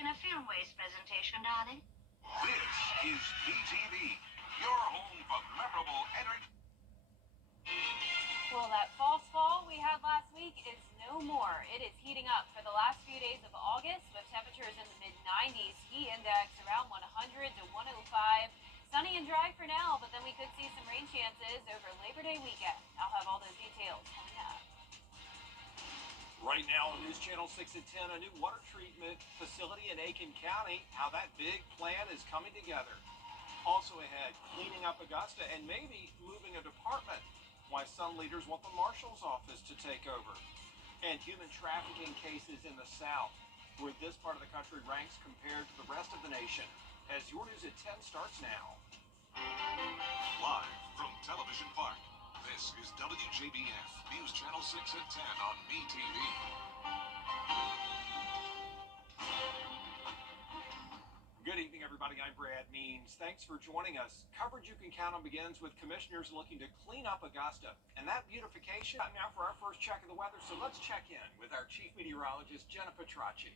in a film waste presentation, darling. This is BTV, your home for memorable entertainment. Well, that false fall we had last week is no more. It is heating up for the last few days of August with temperatures in the mid-90s. Heat index around 100 to 105. Sunny and dry for now, but then we could see some rain chances over Labor Day weekend. I'll have all those details coming up. Right now on News Channel 6 at 10, a new water treatment facility in Aiken County, how that big plan is coming together. Also ahead, cleaning up Augusta and maybe moving a department. Why some leaders want the marshal's office to take over. And human trafficking cases in the South, where this part of the country ranks compared to the rest of the nation. As your News at 10 starts now. Live from Television Park, this is WJBF, News Channel 6 at 10 on BTV. Good evening, everybody. I'm Brad Means. Thanks for joining us. Coverage you can count on begins with commissioners looking to clean up Augusta. And that beautification. Time now for our first check of the weather, so let's check in with our chief meteorologist, Jenna Petracci.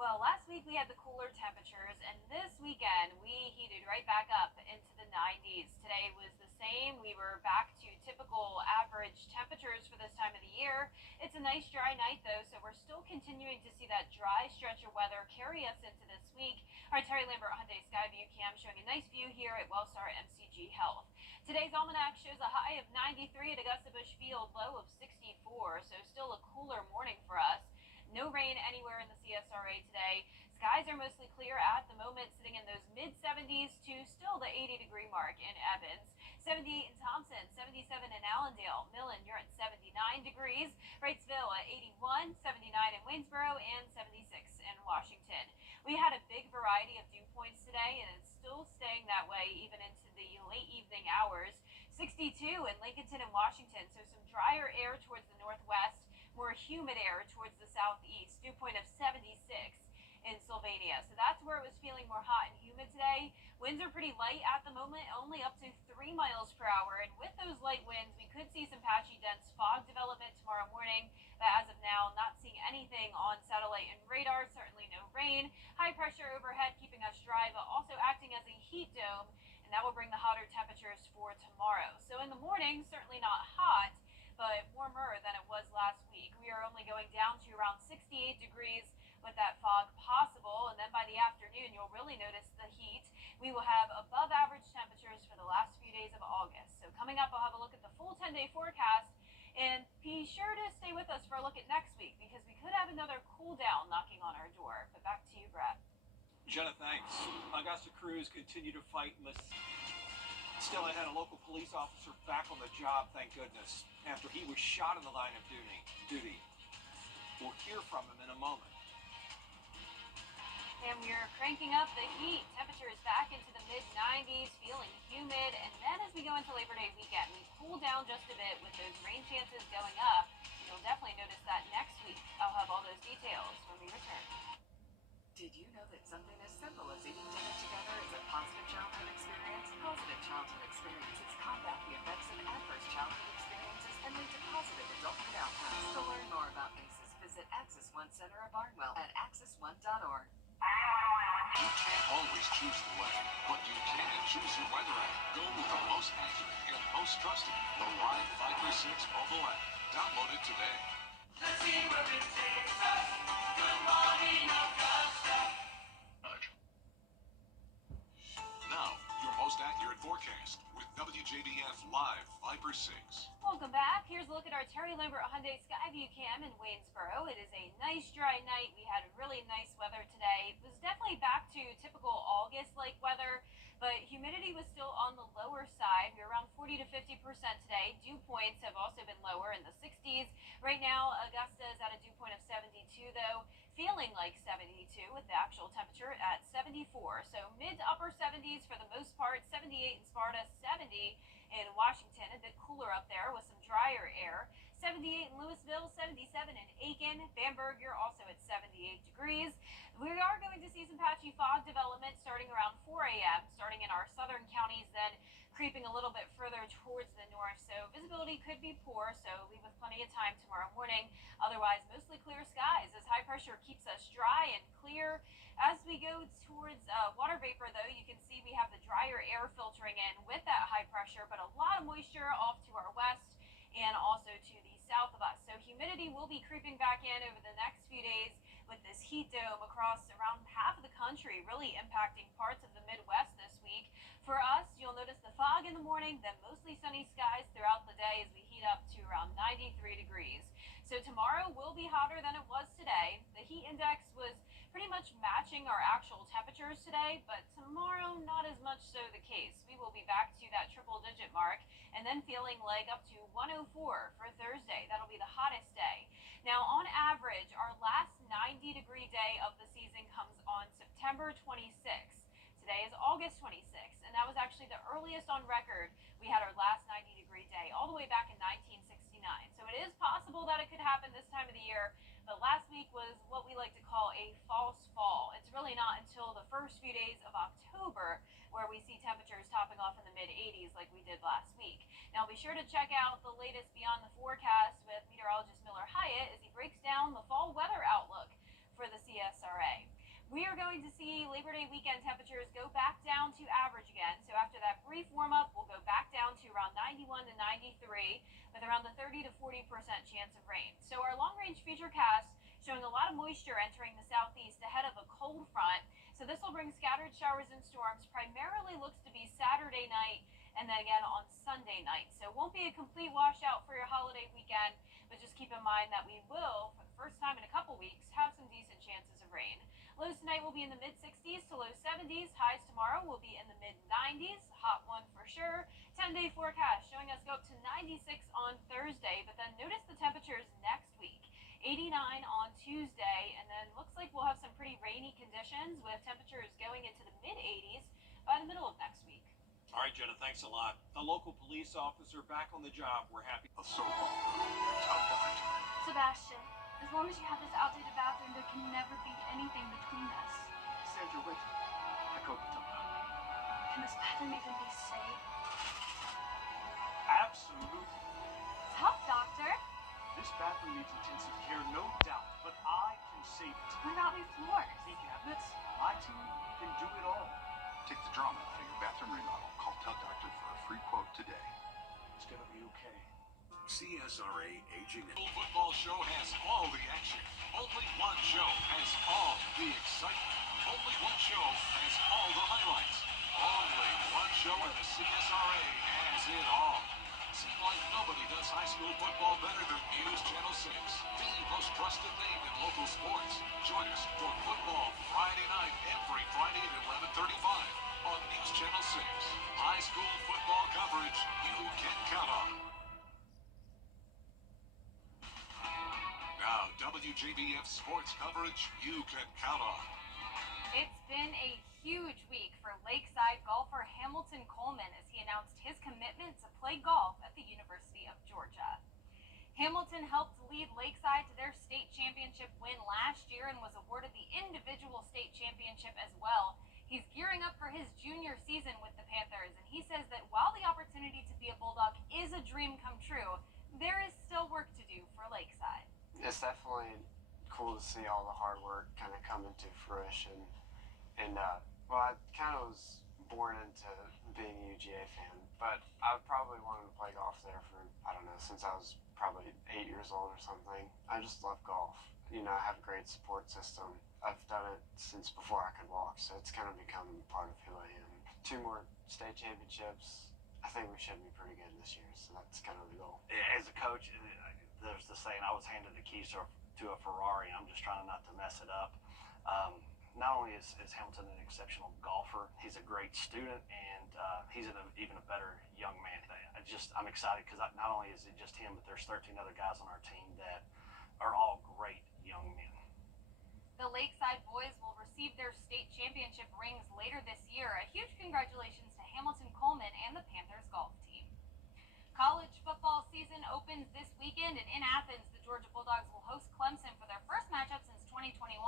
Well, last week we had the cooler temperatures, and this weekend we heated right back up into the 90s. Today was the same. We were back to typical average temperatures for this time of the year. It's a nice dry night, though, so we're still continuing to see that dry stretch of weather carry us into this week. Our Terry Lambert Hyundai Skyview cam showing a nice view here at Wellstar MCG Health. Today's almanac shows a high of 93 at Augusta Busch Field, low of 64, so still a cooler morning for us. No rain anywhere in the CSRA today. Skies are mostly clear at the moment, sitting in those mid-70s to still the 80-degree mark in Evans. 78 in Thompson, 77 in Allendale. Millen, you're at 79 degrees. Wrightsville at 81, 79 in Waynesboro, and 76 in Washington. We had a big variety of dew points today, and it's still staying that way even into the late evening hours. 62 in Lincolnton and Washington, so some drier air towards the northwest. More humid air towards the southeast, dew point of 76 in Sylvania. So that's where it was feeling more hot and humid today. Winds are pretty light at the moment, only up to 3 miles per hour. And with those light winds, we could see some patchy dense fog development tomorrow morning. But as of now, not seeing anything on satellite and radar, certainly no rain. High pressure overhead keeping us dry, but also acting as a heat dome. And that will bring the hotter temperatures for tomorrow. So in the morning, certainly not hot, but warmer than it was last week. We are only going down to around 68 degrees with that fog possible, and then by the afternoon you'll really notice the heat. We will have above average temperatures for the last few days of August. So coming up, I'll have a look at the full 10-day forecast, and be sure to stay with us for a look at next week because we could have another cool down knocking on our door. But back to you, Brett. Jenna, thanks. Augusta crews continue to fight in the... Still ahead, a local police officer back on the job, thank goodness, after he was shot in the line of duty. We'll hear from him in a moment. And we're cranking up the heat. Temperature is back into the mid-90s, feeling humid. And then as we go into Labor Day weekend, we cool down just a bit with those rain chances going up. You'll definitely notice that next week. I'll have all those details when we return. Did you know that something as simple as eating dinner together is a positive childhood experience? Positive childhood experiences combat the effects of adverse childhood experiences and lead to positive adulthood outcomes. To learn more about ACEs, visit Axis One Center of Barnwell at axis1.org. You can't always choose the weather, but you can choose your weather app. Go with the most accurate and most trusted, the Live Viper 6 mobile app. Download it today. Let's see where it takes us. Good morning, Augusta. Now, your most accurate forecast with WJBF Live Viper 6. Welcome back. Here's a look at our Terry Lambert Hyundai Skyview cam in Waynesboro. It is a nice dry night. We had really nice weather today. It was definitely back to typical August-like weather, but humidity was still on the lower side. We were around 40 to 50% today. Dew points have also been lower in the 60s. Right now, Augusta is at a dew point of 72, though, feeling like 72 with the actual temperature at 74. So mid to upper 70s for the most part, 78 in Sparta, 70 in Washington, a bit cooler up there with some drier air. 78 in Louisville, 77 in Aiken. Bamberg, you're also at 78 degrees. We are going to see some patchy fog development starting around 4 a.m., starting in our southern counties, then creeping a little bit further towards the north. So visibility could be poor, so leave with plenty of time tomorrow morning. Otherwise, mostly clear skies as high pressure keeps us dry and clear. As As we go towards water vapor, though, you can see we have the drier air filtering in with that high pressure, but a lot of moisture off to our west and also to the south of us. So humidity will be creeping back in over the next few days with this heat dome across around half of the country, really impacting parts of the Midwest this week. For us, you'll notice the fog in the morning, then mostly sunny skies throughout the day as we heat up to around 93 degrees. So tomorrow will be hotter than it was today. The heat index was pretty much matching our actual temperatures today, but tomorrow not as much so the case. We will be back to that triple digit mark and then feeling like up to 104 for Thursday. That'll be the hottest day. Now, on average, our last 90-degree day of the season comes on September 26th. Today is August 26th, and that was actually the earliest on record we had our last 90-degree day, all the way back in 1969. So it is possible that it could happen this time of the year, but last week was what we like to call a false fall. It's really not until the first few days of October where we see temperatures topping off in the mid-80s like we did last week. Now be sure to check out the latest Beyond the Forecast with meteorologist Miller Hyatt as he breaks down the fall weather outlook for the CSRA. We are going to see Labor Day weekend temperatures go back down to average again. So after that brief warm-up, we'll go back down to around 91 to 93 with around the 30 to 40% chance of rain. So our long-range futurecast showing a lot of moisture entering the southeast ahead of a cold front. So this will bring scattered showers and storms. Primarily looks to be Saturday night and then again on Sunday night. So it won't be a complete washout for your holiday weekend, but just keep in mind that we will, for the first time in a couple weeks, have some decent chances of rain. Lows tonight will be in the mid-60s to low 70s. Highs tomorrow will be in the mid-90s. Hot one for sure. 10-day forecast showing us go up to 96 on Thursday, but then notice the temperatures next week. 89 on Tuesday, and then looks like we'll have some pretty rainy conditions with temperatures going into the mid-80s by the middle of next week. All right, Jenna, thanks a lot. A local police officer back on the job. We're happy. A soap opera, top guy. Sebastian, as long as you have this outdated bathroom, there can never be anything between us. Sandra, wait. I go to Can this bathroom even be safe? Absolutely. Tough, Doctor. This bathroom needs intensive care, no doubt, but I can save it. What about new floors? The cabinets, my team can do it all. Take the drama out of your bathroom remodel. Call Tug Doctor for a free quote today. It's gonna be okay. CSRA Aging. The football show has all the action. Only one show has all the excitement. Only one show has all the highlights. Only one show in the CSRA has it all. Seems like nobody does high school football better than News Channel 6, the most trusted name in local sports. Join us for Football Friday night every Friday at 11:35 on News Channel 6. High school football coverage you can count on. Now, WJBF sports coverage you can count on. It's been a huge week for Lakeside golfer Hamilton Coleman as he announced his commitment to play golf at the University of Georgia. Hamilton helped lead Lakeside to their state championship win last year and was awarded the individual state championship as well. He's gearing up for his junior season with the Panthers, and he says that while the opportunity to be a Bulldog is a dream come true, there is still work to do for Lakeside. It's definitely cool to see all the hard work kind of come into fruition. And, well, I kind of was born into being a UGA fan, but I probably wanted to play golf there for, I don't know, since I was probably 8 years old or something. I just love golf. You know, I have a great support system. I've done it since before I could walk, so it's kind of become part of who I am. 2 more state championships. I think we should be pretty good this year, so that's kind of the goal. As a coach, there's the saying, I was handed the keys to a Ferrari, and I'm just trying not to mess it up. Not only is Hamilton an exceptional golfer, he's a great student, and he's even a better young man. I'm excited because not only is it just him, but there's 13 other guys on our team that are all great young men. The Lakeside boys will receive their state championship rings later this year. A huge congratulations to Hamilton Coleman and the Panthers golf team. College football season opens this weekend, and in Athens, the Georgia Bulldogs will host Clemson for their first matchup since 2021.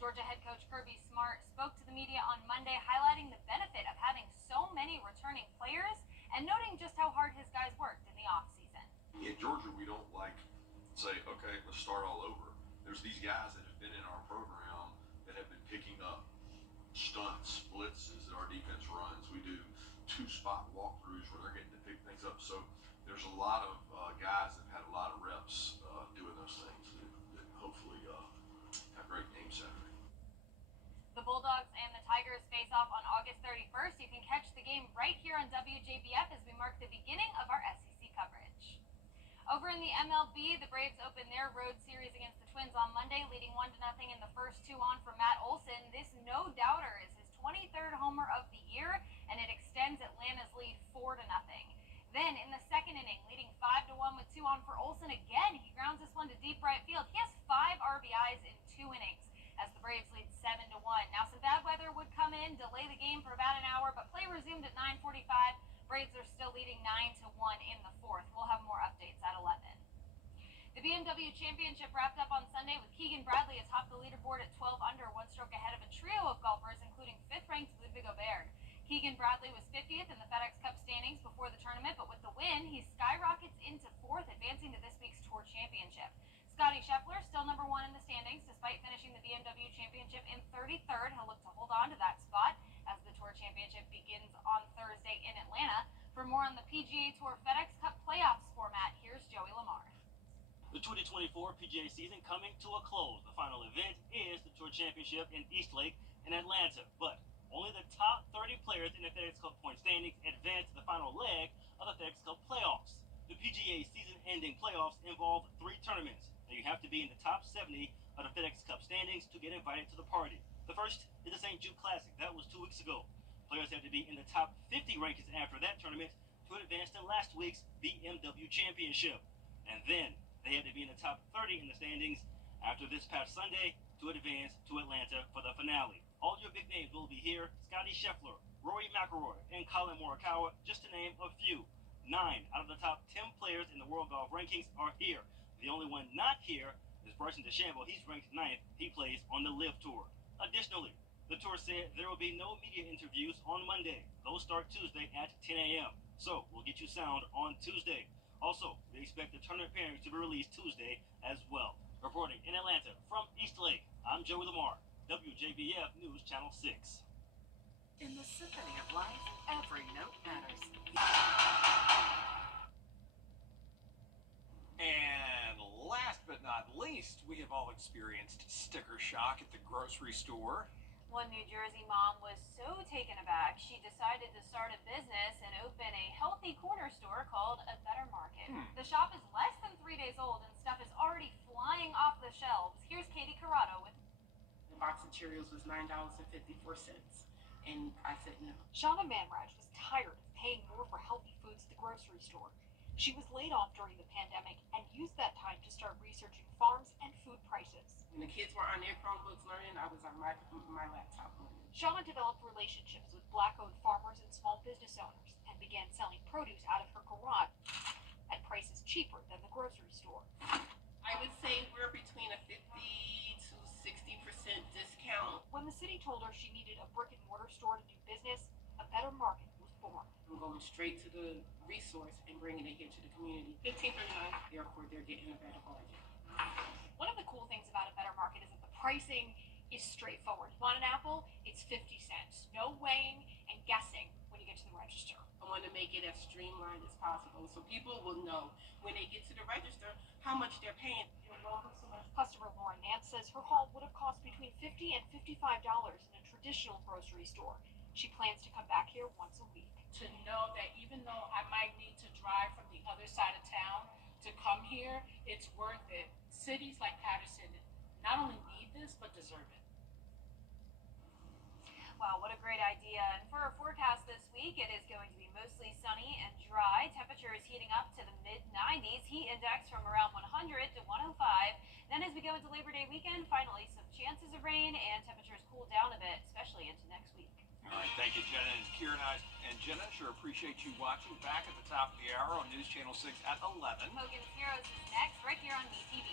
Georgia head coach Kirby Smart spoke to the media on Monday, highlighting the benefit of having so many returning players and noting just how hard his guys worked in the offseason. In Georgia, we don't say, okay, let's start all over. There's these guys that have been in our program that have been picked stunts, blitzes that our defense runs. We do two-spot walkthroughs where they're getting to pick things up. So there's a lot of guys that have had a lot of reps doing those things that hopefully have great games Saturday. The Bulldogs and the Tigers face off on August 31st. You can catch the game right here on WJBF as we mark the beginning of our SEC coverage. Over in the MLB, the Braves opened their road series against the Twins on Monday, leading 1-0 in the first two on for Matt Olson. This no-doubter is his 23rd homer of the year, and it extends Atlanta's lead 4-0. Then in the second inning, leading 5-1 with two on for Olson again, he grounds this one to deep right field. He has 5 RBIs in 2 innings as the Braves lead 7-1. Now some bad weather would come in, delay the game for about an hour, but play resumed at 9:45. Braves are still leading 9-1 in the fourth. We'll have more updates at 11. The BMW Championship wrapped up on Sunday with Keegan Bradley atop the leaderboard at 12 under, one stroke ahead of a trio of golfers, including 5th-ranked Ludwig Aubert. Keegan Bradley was 50th in the FedEx Cup standings before the tournament, but with the win, he skyrockets into 4th, advancing to this week's Tour Championship. Scotty Scheffler still number 1 in the standings, despite finishing the BMW Championship in 33rd. He'll look to hold on to that spot as the Tour Championship begins on Thursday in Atlanta. For more on the PGA Tour FedEx Cup playoffs format, here's Joey Lamar. The 2024 PGA season coming to a close. The final event is the Tour Championship in Eastlake in Atlanta, but only the top 30 players in the FedEx Cup point standings advance to the final leg of the FedEx Cup playoffs. The PGA season-ending playoffs involve 3 tournaments. Now you have to be in the top 70 of the FedEx Cup standings to get invited to the party. The first is the St. Jude Classic. That was 2 weeks ago. Players have to be in the top 50 rankings after that tournament to advance to last week's BMW Championship. And then they had to be in the top 30 in the standings after this past Sunday to advance to Atlanta for the finale. All your big names will be here: Scotty Scheffler, Rory McIlroy, and Colin Morikawa, just to name a few. 9 out of the top 10 players in the World Golf Rankings are here. The only one not here is Bryson DeChambeau. He's ranked 9th. He plays on the LIV Tour. Additionally, the tour said there will be no media interviews on Monday. Those start Tuesday at 10 a.m. So we'll get you sound on Tuesday. Also, we expect the tournament pairings to be released Tuesday as well. Reporting in Atlanta from Eastlake, I'm Joey Lamar, WJBF News Channel 6. In the symphony of life, every note matters. And last but not least, we have all experienced sticker shock at the grocery store. One New Jersey mom was so taken aback, she decided to start a business and open a healthy corner store called A Better Market. The shop is less than 3 days old and stuff is already flying off the shelves. Here's Katie Corrado with The box of Cheerios was $9.54. And I said no. Shauna Manraj was tired of paying more for healthy foods at the grocery store. She was laid off during the pandemic and used that time to start researching farms and food prices. When the kids were on their Chromebooks learning, I was on my laptop learning. Shauna developed relationships with Black-owned farmers and small business owners and began selling produce out of her garage at prices cheaper than the grocery store. I would say we're between a 50 to 60% discount. When the city told her she needed a brick-and-mortar store to do business, A Better Market was born. I'm going straight to the resource and bringing it here to the community. $15.39. Therefore, they're getting a better bargain. One of the cool things about A Better Market is that the pricing is straightforward. You want an apple? It's 50 cents. No weighing and guessing when you get to the register. I want to make it as streamlined as possible so people will know when they get to the register how much they're paying. You're welcome so much. Customer Lauren Nance says her haul would have cost between $50 and $55 in a traditional grocery store. She plans to come back here once a week. To know that even though I might need to drive from the other side of town to come here, it's worth it. Cities like Patterson not only need this, but deserve it. Wow, what a great idea. And for our forecast this week, it is going to be mostly sunny and dry. Temperature is heating up to the mid-90s. Heat index from around 100 to 105. Then as we go into Labor Day weekend, finally some chances of rain and temperatures cool down a bit, especially into next week. All right, thank you, Jenna and Kieran. And Jenna, sure appreciate you watching. Back at the top of the hour on News Channel 6 at 11. Hogan's Heroes is next, right here on BTV.